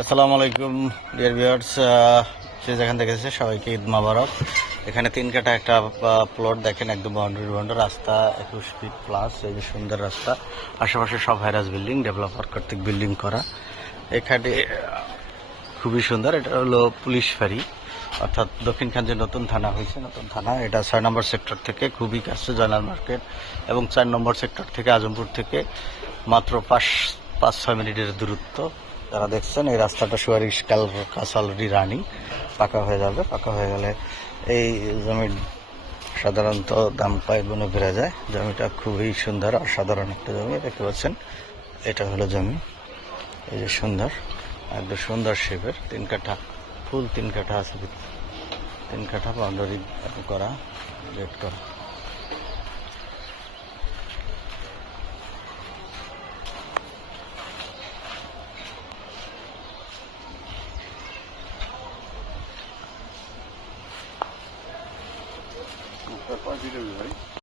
আসসালামু আলাইকুম dear viewers যে যেখান থেকে এসেছে, সবাইকে ঈদ মাবারক। এখানে তিন কাটা একটা প্লট দেখেন, একদম বাউন্ডারি বাউন্ডারি রাস্তা একুশ ফিট প্লাস এই সুন্দর রাস্তা। আশেপাশে সব হাইরাস বিল্ডিং ডেভেলপার কর্তৃক বিল্ডিং করা। এখানে খুবই সুন্দর, এটা হলো পুলিশ ফাঁড়ি। অর্থাৎ দক্ষিণখান যে নতুন থানা হয়েছে, নতুন থানা, এটা ছয় নম্বর সেক্টর থেকে খুবই কাছে, জয়নাল মার্কেট, এবং চার নম্বর সেক্টর থেকে আজমপুর থেকে মাত্র পাঁচ পাঁচ, ছয় মিনিটের দূরত্ব। যারা দেখছেন, এই রাস্তাটা সুয়ারিশ কাল কাজ অলরেডি রানিং। পাকা হয়ে যাবে, পাকা হয়ে গেলে এই জমির সাধারণত দাম পায় বনে ফেরা যায়। জমিটা খুবই সুন্দর আর সাধারণ একটা জমি, দেখতে পাচ্ছেন? এটা হলো জমি। এই যে সুন্দর, একদম সুন্দর শেপের। তিন কাঠা, ফুল তিন কাঠা আছে তিন কাঠা বাউন্ডারি করা, রেড করা। Defa gidebiliriz.